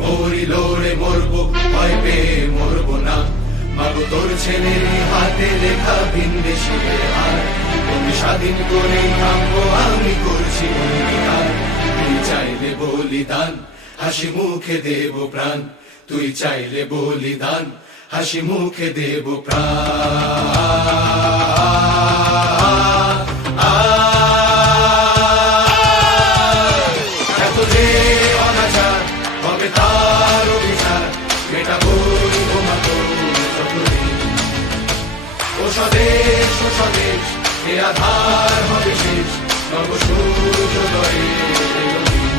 মরি লড়ে মরবো, ভয় পেয়ে মরবো না। মাগো তোর ছেলের হাতে লেখা ভিনদেশীদের হার, তুমি স্বাধীন করে থামবো, আমি করছি অঙ্গীকার। তুই চাইলে বলিদান, হাসি মুখে দেব প্রাণ। তুই চাইলে বলিদান, হাসি মুখে দেব প্রাণ। এত যে অনাচার হবে তার অভিচার, মেটাবই বোমাতো যতদিন। ও স্বদেশ ও স্বদেশ, এ আধার হবে শেষ, নব সূর্যোদয়ে এলো দিন।